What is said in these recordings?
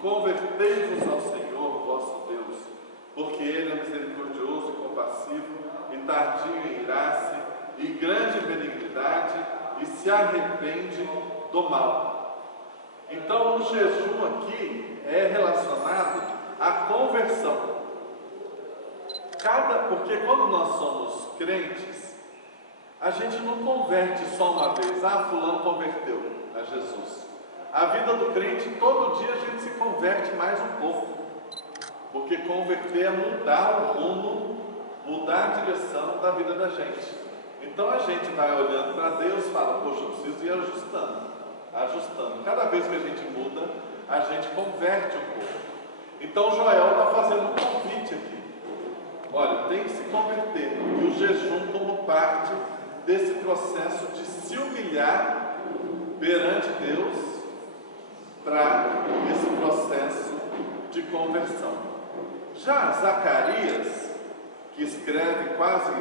convertei-vos ao Senhor vosso Deus, porque Ele é misericordioso e compassivo, e tardio em irar-se, e grande em benignidade, e se arrepende do mal. Então, o jejum aqui é relacionado à conversão. Porque quando nós somos crentes, a gente não converte só uma vez. Fulano converteu a Jesus. A vida do crente, todo dia a gente se converte mais um pouco. Porque converter é mudar o rumo, mudar a direção da vida da gente. Então a gente vai olhando para Deus e fala, poxa, eu preciso ir ajustando. Cada vez que a gente muda, a gente converte um pouco. Então Joel está fazendo um convite aqui. Olha, tem que se converter. E o jejum como parte desse processo de se humilhar perante Deus para esse processo de conversão. Já Zacarias, que escreve quase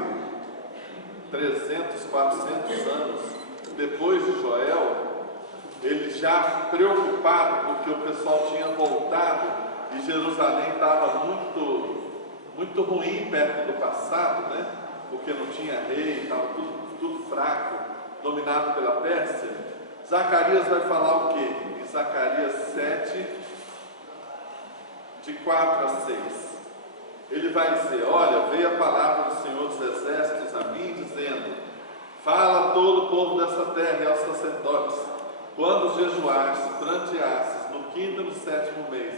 300, 400 anos depois de Joel, ele já preocupado porque o pessoal tinha voltado e Jerusalém estava muito ruim perto do passado, né? Porque não tinha rei, estava tudo fraco, dominado pela Pérsia. Zacarias vai falar o quê? Em Zacarias 7, de 4 a 6. Ele vai dizer, olha, veio a palavra do Senhor dos Exércitos a mim, dizendo, fala a todo o povo dessa terra e aos sacerdotes, quando jejuastes, pranteastes, no quinto e no sétimo mês,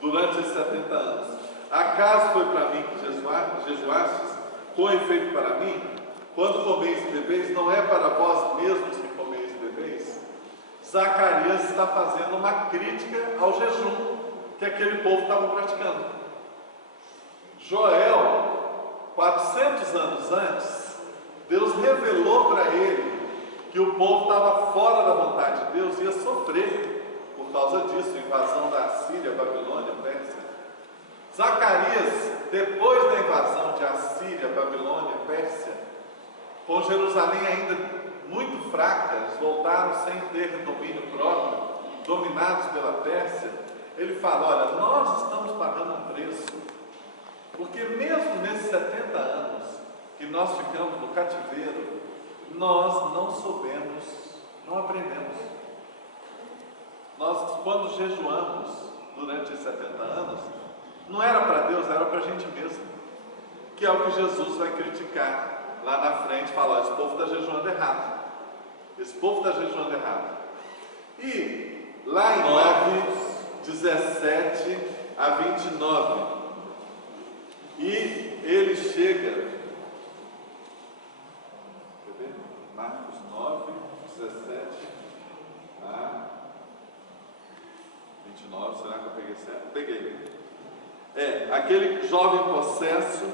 durante os 70 anos, acaso foi para mim que jejuastes, com efeito para mim? Quando comeis e bebeis, não é para vós mesmos que comeis e bebeis? Zacarias está fazendo uma crítica ao jejum que aquele povo estava praticando. Joel, 400 anos antes, Deus revelou para ele que o povo estava fora da vontade de Deus e ia sofrer por causa disso, invasão da Assíria, Babilônia, Pérsia. Zacarias, depois da invasão de Assíria, Babilônia, Pérsia, com Jerusalém ainda muito fraca, eles voltaram sem ter domínio próprio, dominados pela Pérsia, ele fala, olha, nós estamos pagando um preço, porque mesmo nesses 70 anos que nós ficamos no cativeiro, nós não soubemos, não aprendemos. Nós, quando jejuamos durante esses 70 anos, não era para Deus, era para a gente mesmo, que é o que Jesus vai criticar lá na frente, falar, esse povo está jejuando errado, esse povo está jejuando errado. E lá em 9, 17 a 29, e ele chega, quer ver? Marcos 9, 17 a 29, será que eu peguei certo? Peguei. Aquele jovem possesso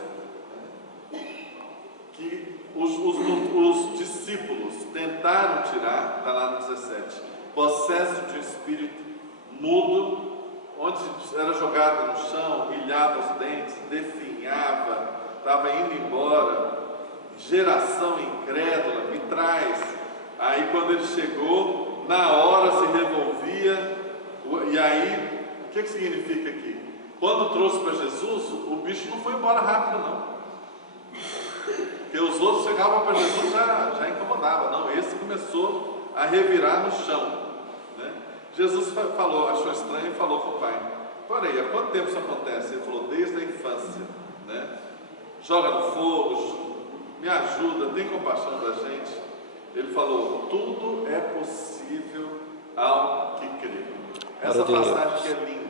que os discípulos tentaram tirar, está lá no 17, possesso de um espírito mudo, onde era jogado no chão, rilhava os dentes, definhava, estava indo embora, geração incrédula, me traz. Aí quando ele chegou, na hora se revolvia, e aí, o que significa aqui? Quando trouxe para Jesus, o bicho não foi embora rápido não, porque os outros chegavam para Jesus já incomodava, não, esse começou a revirar no chão, né? Jesus falou, achou estranho e falou com o pai, porém, há quanto tempo isso acontece? Ele falou, desde a infância, né? Joga no fogo, me ajuda, tem compaixão da gente. Ele falou, tudo é possível ao que crê. Essa passagem que é linda,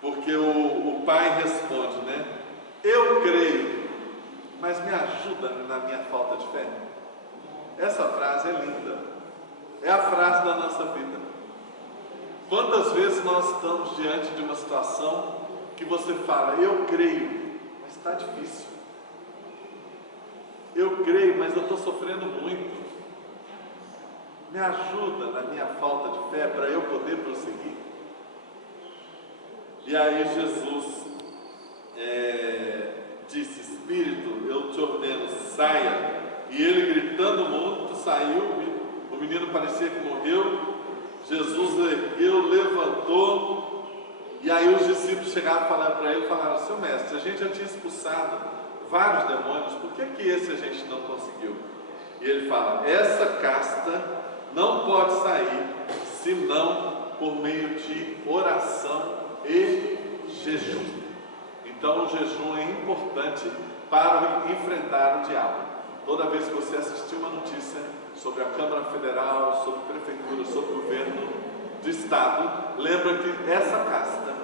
porque o pai responde, né? Eu creio, mas me ajuda na minha falta de fé. Essa frase é linda, é a frase da nossa vida. Quantas vezes nós estamos diante de uma situação que você fala, eu creio, mas está difícil. Eu creio, mas eu estou sofrendo muito. Me ajuda na minha falta de fé para eu poder prosseguir. E aí Jesus disse, Espírito, eu te ordeno, saia. E ele gritando muito, saiu. O menino parecia que morreu, Jesus ergueu, levantou, e aí os discípulos chegaram falando para ele, falaram: seu mestre, a gente já tinha expulsado vários demônios, por que esse a gente não conseguiu? E ele fala: essa casta não pode sair senão por meio de oração e jejum. Então o jejum é importante para enfrentar o diabo. Toda vez que você assistir uma notícia sobre a Câmara Federal, sobre a Prefeitura, sobre o governo do Estado, lembra que essa casta,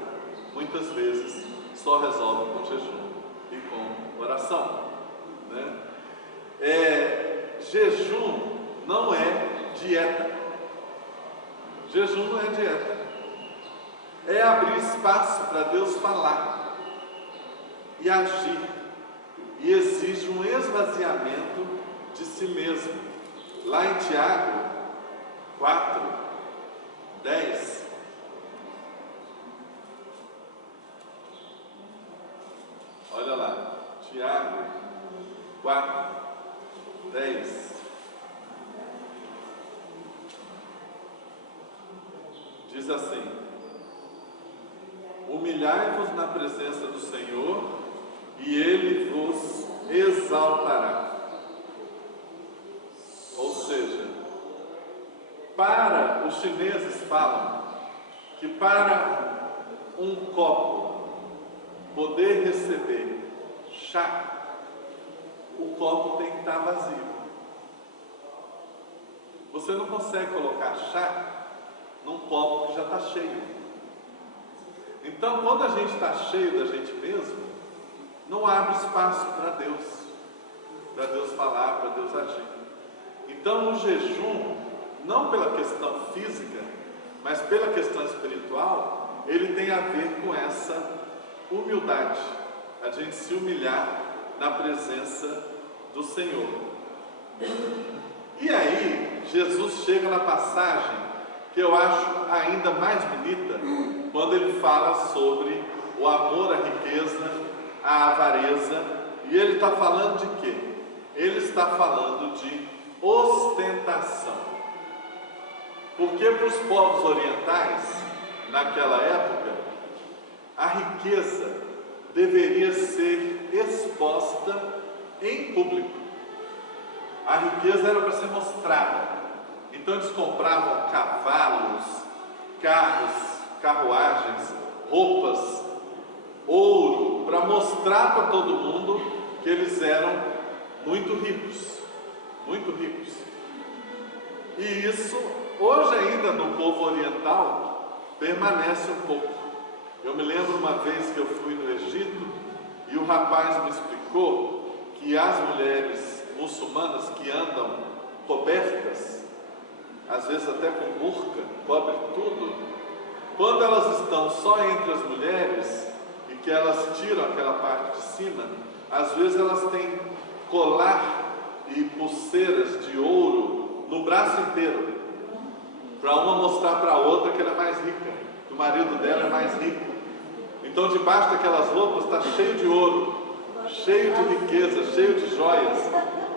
muitas vezes, só resolve com jejum e com oração, né? Jejum não é dieta. Jejum não é dieta. É abrir espaço para Deus falar e agir. E exige um esvaziamento de si mesmo. Lá em Tiago 4, 10, olha lá, Tiago 4, 10, diz assim: humilhai-vos na presença do Senhor e Ele vos exaltará. Ou seja, para os chineses falam que para um copo poder receber chá, o copo tem que estar vazio. Você não consegue colocar chá num copo que já está cheio. Então, quando a gente está cheio da gente mesmo, não abre espaço para Deus falar, para Deus agir. Então, o jejum, não pela questão física, mas pela questão espiritual, ele tem a ver com essa humildade, a gente se humilhar na presença do Senhor. E aí, Jesus chega na passagem que eu acho ainda mais bonita, quando ele fala sobre o amor à riqueza, à avareza, e ele está falando de quê? Ele está falando de ostentação. Porque para os povos orientais, naquela época, a riqueza deveria ser exposta em público. A riqueza era para ser mostrada. Então eles compravam cavalos, carros, carruagens, roupas, ouro, para mostrar para todo mundo que eles eram muito ricos, muito ricos. E isso, hoje ainda no povo oriental, permanece um pouco. Eu me lembro uma vez que eu fui no Egito e o rapaz me explicou que as mulheres muçulmanas que andam cobertas, às vezes até com burca, cobre tudo, quando elas estão só entre as mulheres e que elas tiram aquela parte de cima, às vezes elas têm colar e pulseiras de ouro no braço inteiro, para uma mostrar para a outra que ela é mais rica, que o marido dela é mais rico. Então debaixo daquelas roupas está cheio de ouro, cheio de riqueza, cheio de joias,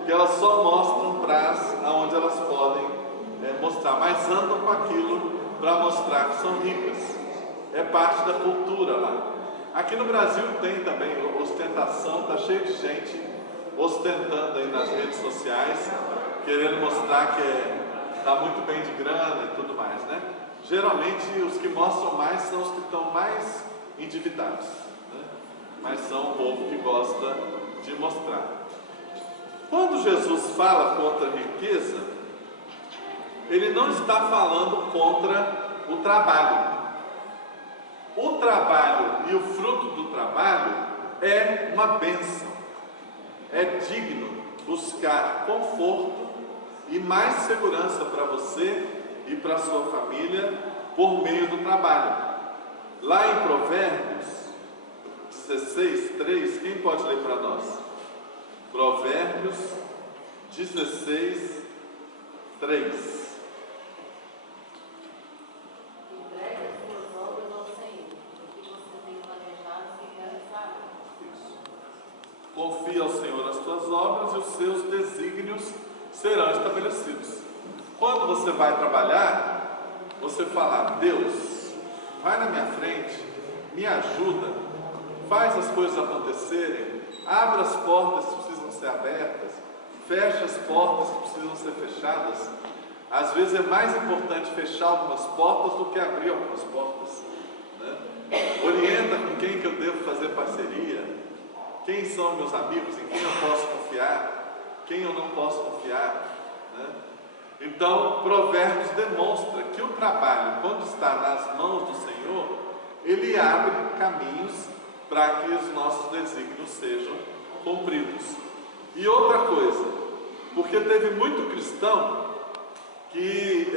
que elas só mostram trás aonde elas podem mostrar, mas andam com aquilo para mostrar que são ricas. É parte da cultura lá. Aqui no Brasil tem também ostentação, está cheio de gente ostentando aí nas redes sociais, querendo mostrar que está muito bem de grana e tudo mais, né? Geralmente os que mostram mais são os que estão mais endividados, né? Mas são o povo que gosta de mostrar. Quando Jesus fala contra a riqueza, ele não está falando contra o trabalho. O trabalho e o fruto do trabalho é uma bênção. É digno buscar conforto e mais segurança para você e para a sua família por meio do trabalho. Lá em Provérbios 16, 3, quem pode ler para nós? Provérbios 16, 3. Confia ao Senhor as tuas obras e os seus desígnios serão estabelecidos. Quando você vai trabalhar, você falar: Deus, vai na minha frente, me ajuda, faz as coisas acontecerem, abre as portas que precisam ser abertas, fecha as portas que precisam ser fechadas. Às vezes é mais importante fechar algumas portas do que abrir algumas portas, né? Orienta com quem que eu devo fazer parceria, quem são meus amigos, em quem eu posso confiar, quem eu não posso confiar, né? Então, Provérbios demonstra que o trabalho, quando está nas mãos do Senhor, ele abre caminhos para que os nossos desígnios sejam cumpridos. E outra coisa, porque teve muito cristão que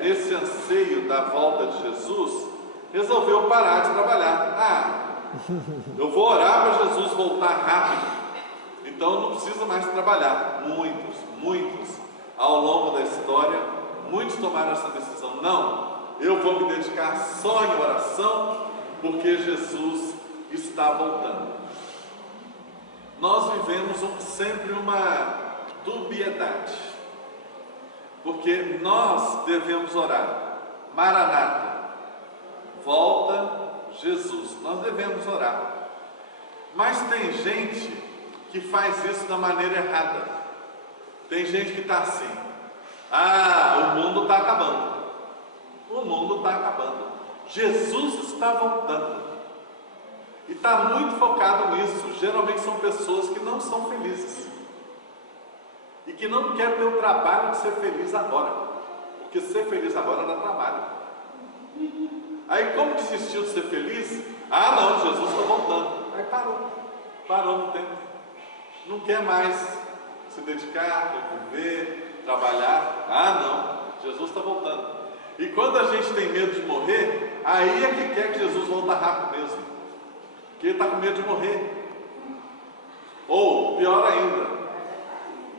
nesse anseio da volta de Jesus, resolveu parar de trabalhar. Eu vou orar para Jesus voltar rápido, então não preciso mais trabalhar. Muitos, ao longo da história, muitos tomaram essa decisão. Não, eu vou me dedicar só em oração, porque Jesus está voltando. Nós vivemos sempre uma dubiedade, porque nós devemos orar: Maranata, volta Jesus. Nós devemos orar. Mas tem gente que faz isso da maneira errada. Tem gente que está assim: o mundo está acabando. O mundo está acabando. Jesus está voltando. E está muito focado nisso. Geralmente são pessoas que não são felizes e que não querem ter o trabalho de ser feliz agora, porque ser feliz agora dá trabalho. Aí, como desistiu de ser feliz? Não, Jesus está voltando. Aí parou no tempo. Não quer mais se dedicar, viver, trabalhar. Não, Jesus está voltando. E quando a gente tem medo de morrer, aí é que quer que Jesus volte rápido mesmo, porque está com medo de morrer. Ou, pior ainda,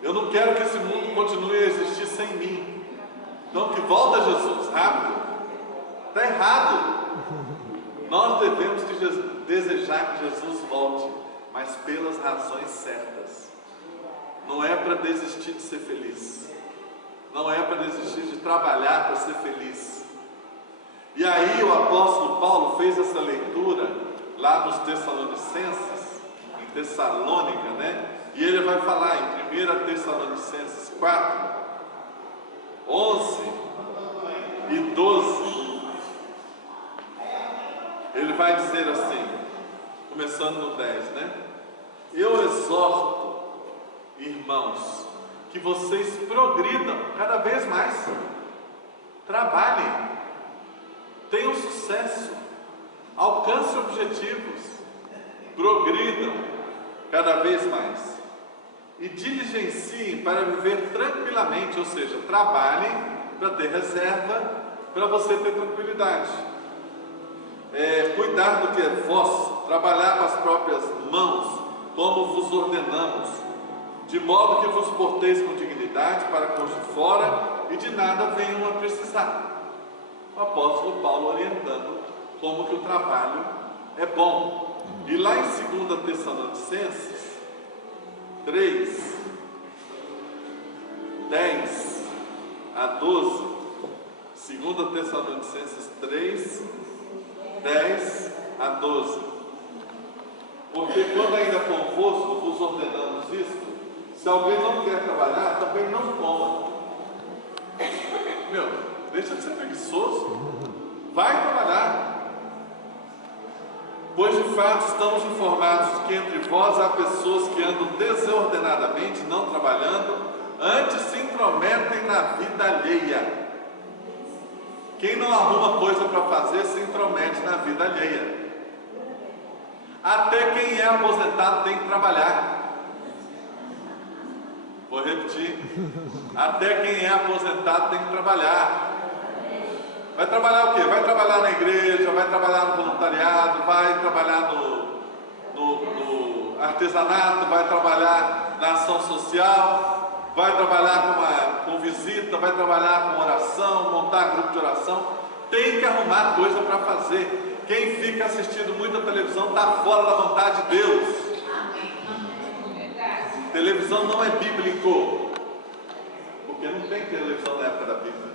eu não quero que esse mundo continue a existir sem mim, então que volta Jesus rápido. Está errado. Nós devemos desejar que Jesus volte, mas pelas razões certas. Não é para desistir de ser feliz, não é para desistir de trabalhar para ser feliz. E aí o apóstolo Paulo fez essa leitura lá nos Tessalonicenses, em Tessalônica, né? E ele vai falar em 1 Tessalonicenses 4, 11 e 12. Ele vai dizer assim, começando no 10, né? Eu exorto, irmãos, que vocês progridam cada vez mais, trabalhem, tenham sucesso, alcancem objetivos, progridam cada vez mais e diligenciem para viver tranquilamente, ou seja, trabalhem para ter reserva, para você ter tranquilidade. Cuidar do que é vosso, trabalhar com as próprias mãos, como vos ordenamos, de modo que vos porteis com dignidade para com os de fora e de nada venham a precisar. O apóstolo Paulo orientando como que o trabalho é bom. E lá em 2 Tessalonicenses 3, 10 a 12, 2 Tessalonicenses 3, 10 a 12. Porque quando ainda convosco vos ordenamos isto, se alguém não quer trabalhar, também não coma. Deixa de ser preguiçoso, vai trabalhar. Pois de fato estamos informados de que entre vós há pessoas que andam desordenadamente, não trabalhando, antes se intrometem na vida alheia. Quem não arruma coisa para fazer se intromete na vida alheia. Até quem é aposentado tem que trabalhar. Vou repetir. Até quem é aposentado tem que trabalhar. Vai trabalhar o quê? Vai trabalhar na igreja, vai trabalhar no voluntariado, vai trabalhar no artesanato, vai trabalhar na ação social, vai trabalhar com visita, vai trabalhar com oração, montar grupo de oração. Tem que arrumar coisa para fazer. Quem fica assistindo muita televisão está fora da vontade de Deus. Televisão não é bíblico, porque não tem televisão na época da Bíblia.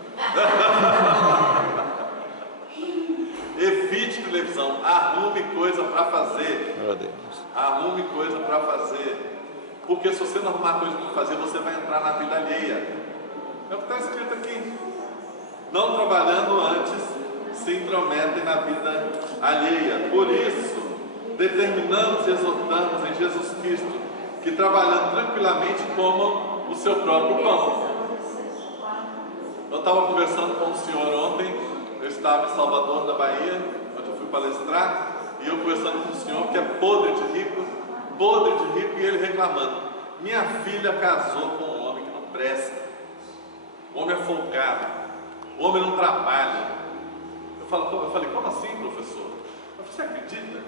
coisa para fazer. Meu Deus. Arrume coisa para fazer. Porque se você não arrumar coisa para fazer, você vai entrar na vida alheia. É o que está escrito aqui. Não trabalhando antes, se intrometem na vida alheia. Por isso, determinamos e exortamos em Jesus Cristo que trabalhando tranquilamente comam o seu próprio pão. Eu estava conversando com um senhor ontem, eu estava em Salvador, da Bahia, onde eu fui palestrar, e eu conversando com um senhor que é podre de rico, e ele reclamando: minha filha casou com um homem que não presta, o homem é folgado, o homem não trabalha. Eu falei, como assim, professor? Você acredita?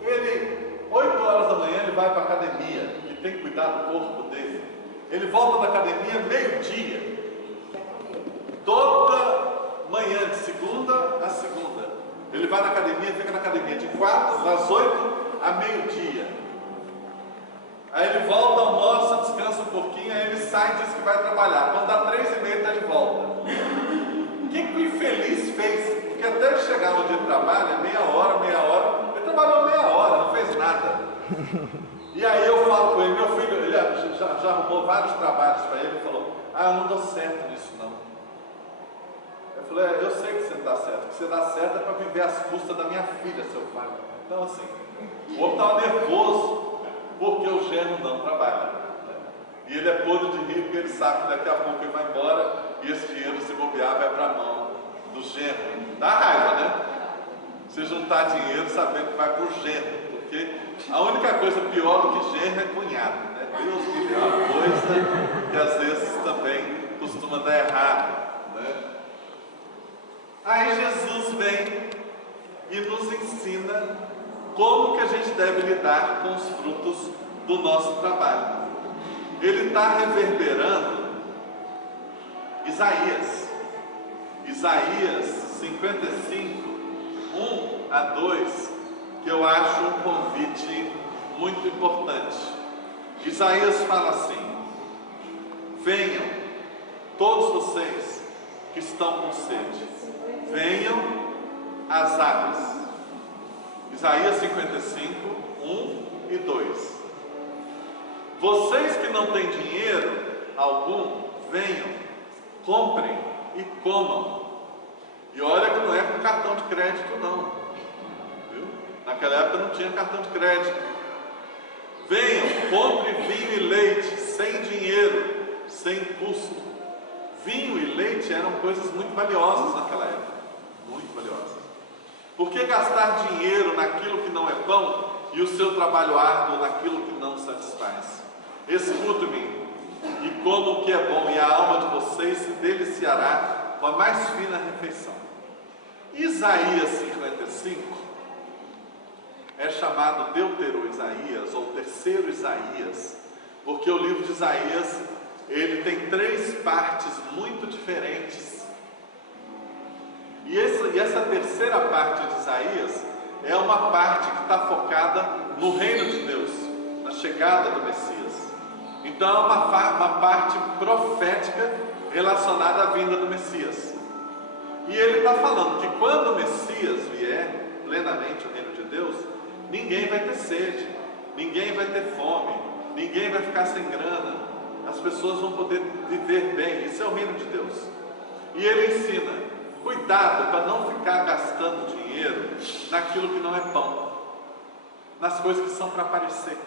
Ele, 8 horas da manhã, ele vai para a academia, e tem que cuidar do corpo dele. Ele volta da academia meio-dia, toda manhã, de segunda a segunda. Ele vai na academia, fica na academia de 4 das 8 a meio-dia. Aí ele volta, almoça, descansa um pouquinho, aí ele sai e diz que vai trabalhar. Quando dá 3h30, ele volta. O que o infeliz fez? Porque até ele chegar no dia de trabalho, meia hora, ele trabalhou meia hora, não fez nada. E aí eu falo com ele, meu filho, ele já arrumou vários trabalhos para ele, falou: eu não dou certo nisso não. Eu falei: eu sei que você não dá certo, o que você dá certo é para viver às custas da minha filha, seu pai. Então assim, o homem estava nervoso, porque o genro não trabalha, né? E ele é podre de rico, porque ele sabe que daqui a pouco ele vai embora e esse dinheiro, se bobear, vai para a mão do genro. Dá raiva, né? Você juntar dinheiro sabendo que vai para o genro, porque a única coisa pior do que genro é cunhado, né? Deus me deu uma coisa que às vezes também costuma dar errado, né? Aí Jesus vem e nos ensina como que a gente deve lidar com os frutos do nosso trabalho. Ele está reverberando Isaías 55, 1-2, que eu acho um convite muito importante. Isaías fala assim: venham, todos vocês que estão com sede, venham às águas. Isaías 55, 1-2. Vocês que não têm dinheiro algum, venham, comprem e comam. E olha que não é com cartão de crédito não, viu? Naquela época não tinha cartão de crédito. Venham, compre vinho e leite, sem dinheiro, sem custo. Vinho e leite eram coisas muito valiosas naquela época, muito valiosas. Por que gastar dinheiro naquilo que não é pão e o seu trabalho árduo naquilo que não satisfaz? Escute-me e coma o que é bom, e a alma de vocês se deliciará com a mais fina refeição. Isaías 55 é chamado Deutero-Isaías ou terceiro Isaías, porque o livro de Isaías ele tem 3 partes muito diferentes. E essa terceira parte de Isaías é uma parte que está focada no reino de Deus, na chegada do Messias. Então é uma parte profética relacionada à vinda do Messias. E ele está falando que quando o Messias vier plenamente o reino de Deus, ninguém vai ter sede, ninguém vai ter fome, ninguém vai ficar sem grana, as pessoas vão poder viver bem. Isso é o reino de Deus. E ele ensina: cuidado para não ficar gastando dinheiro naquilo que não é pão, nas coisas que são para aparecer.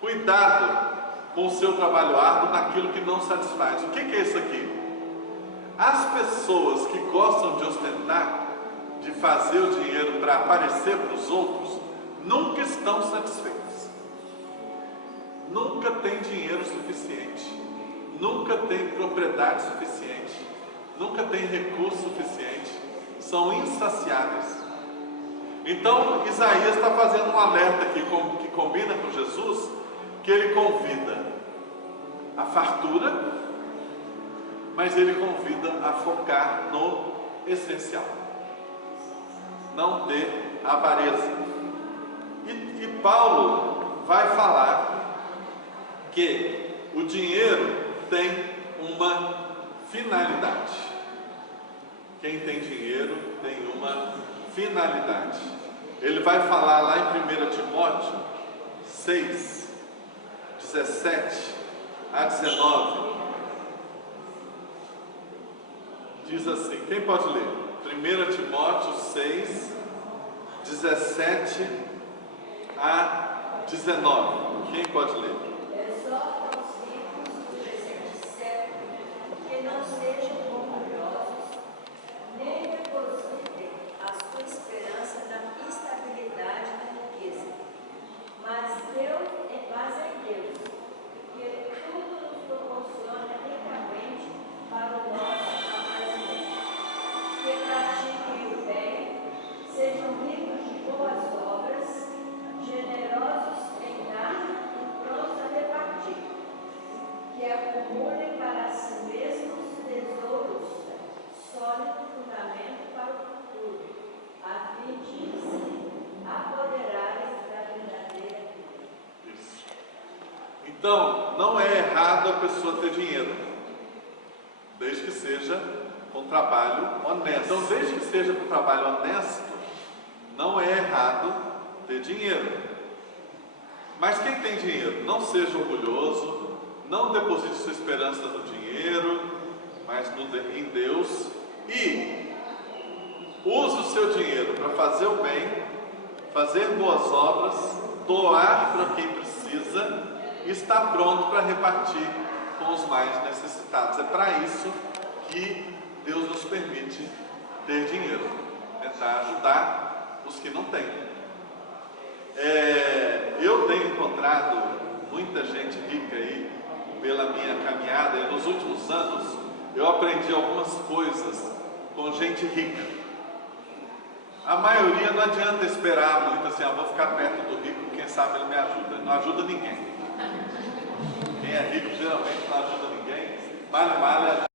Cuidado com o seu trabalho árduo naquilo que não satisfaz. O que é isso aqui? As pessoas que gostam de ostentar, de fazer o dinheiro para aparecer para os outros, nunca estão satisfeitas. Nunca tem dinheiro suficiente, nunca tem propriedade suficiente, nunca tem recurso suficiente, são insaciáveis. Então Isaías está fazendo um alerta aqui que combina com Jesus, que ele convida a fartura, mas ele convida a focar no essencial, não ter avareza. E Paulo vai falar que o dinheiro tem uma finalidade. Quem tem dinheiro tem uma finalidade. Ele vai falar lá em 1 Timóteo 6, 17 a 19. Diz assim, quem pode ler? 1 Timóteo 6, 17 a 19. Quem pode ler? Exorta os ricos do presente século que não sejam orgulhosos, nem depositem a sua esperança na estabilidade da riqueza, mas em Deus, que tudo nos proporciona ricamente para o nosso aprazimento. Que pratiquem o bem, sejam ricos de boas obras, generosos em dar e prontos a repartir, que acumulem para si mesmos tesouros, sólido fundamento para o futuro, a fim de se apoderarem da verdadeira vida. Isso. Então, não é errado a pessoa ter dinheiro, desde que seja com trabalho honesto. Então, desde que seja com trabalho honesto, não é errado ter dinheiro. Mas quem tem dinheiro, não seja orgulhoso, não deposite sua esperança no dinheiro, mas em Deus, e use o seu dinheiro para fazer o bem, fazer boas obras, doar para quem precisa e estar pronto para repartir com os mais necessitados. É para isso que Deus nos permite ter dinheiro, é para ajudar os que não têm. Eu tenho encontrado muita gente rica aí pela minha caminhada, e nos últimos anos eu aprendi algumas coisas com gente rica. A maioria não adianta esperar muito assim, vou ficar perto do rico, quem sabe ele me ajuda. Ele não ajuda ninguém. Quem é rico geralmente não ajuda ninguém, mal